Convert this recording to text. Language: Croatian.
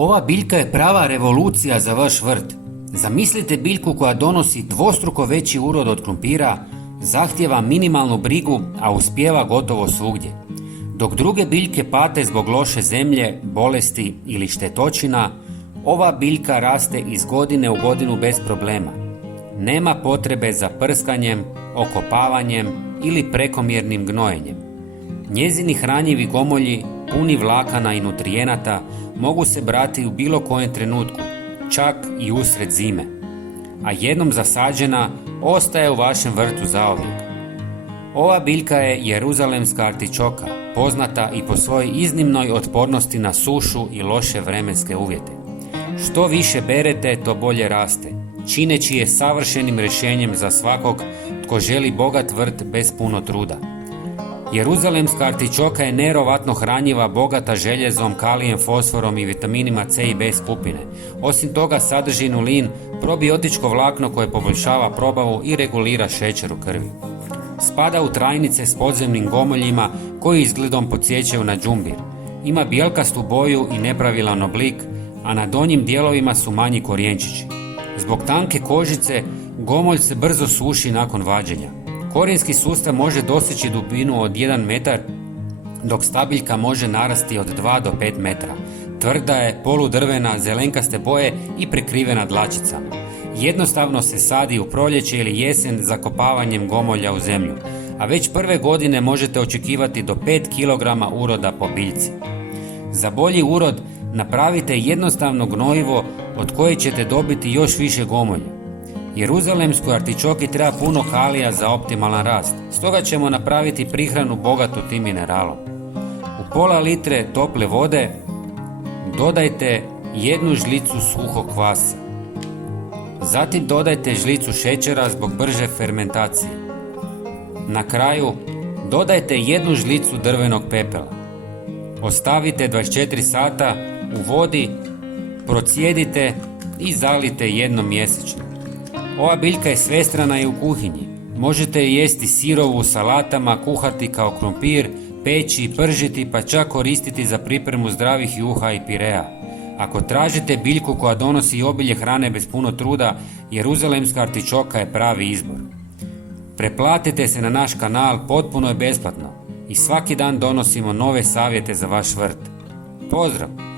Ova biljka je prava revolucija za vaš vrt. Zamislite biljku koja donosi dvostruko veći urod od krumpira, zahtijeva minimalnu brigu, a uspijeva gotovo svugdje. Dok druge biljke pate zbog loše zemlje, bolesti ili štetočina, ova biljka raste iz godine u godinu bez problema. Nema potrebe za prskanjem, okopavanjem ili prekomjernim gnojenjem. Njezini hranjivi gomolji, puni vlakana i nutrijenata, mogu se brati u bilo kojem trenutku, čak i usred zime. A jednom zasađena, ostaje u vašem vrtu zauvijek. Ova biljka je jeruzalemska artičoka, poznata i po svojoj iznimnoj otpornosti na sušu i loše vremenske uvjete. Što više berete, to bolje raste, čineći je savršenim rješenjem za svakog tko želi bogat vrt bez puno truda. Jeruzalemska artičoka je nevjerovatno hranjiva, bogata željezom, kalijem, fosforom i vitaminima C i B skupine. Osim toga sadrži inulin, probiotičko vlakno koje poboljšava probavu i regulira šećer u krvi. Spada u trajnice s podzemnim gomoljima koji izgledom podsjećaju na đumbir. Ima bijelkastu boju i nepravilan oblik, a na donjim dijelovima su manji korijenčići. Zbog tanke kožice, gomolj se brzo suši nakon vađenja. Korijenski sustav može doseći dubinu od 1 metar, dok stabiljka može narasti od 2 do 5 metara. Tvrda je, poludrvena, zelenkaste boje i prekrivena dlačicama. Jednostavno se sadi u proljeće ili jesen zakopavanjem gomolja u zemlju, a već prve godine možete očekivati do 5 kg uroda po biljci. Za bolji urod napravite jednostavno gnojivo od koje ćete dobiti još više gomolja. Jeruzalemskoj artičoki treba puno kalija za optimalan rast, stoga ćemo napraviti prihranu bogatu tim mineralom. U pola litre tople vode dodajte 1 žlicu suhog kvasa. Zatim dodajte žlicu šećera zbog brže fermentacije. Na kraju dodajte 1 žlicu drvenog pepela. Ostavite 24 sata u vodi, procijedite i zalijte jednom mjesečno. Ova biljka je svestrana i u kuhinji. Možete je jesti sirovu u salatama, kuhati kao krumpir, peći, pržiti pa čak koristiti za pripremu zdravih juha i pirea. Ako tražite biljku koja donosi obilje hrane bez puno truda, jeruzalemska artičoka je pravi izbor. Preplatite se na naš kanal, potpuno je besplatno i svaki dan donosimo nove savjete za vaš vrt. Pozdrav!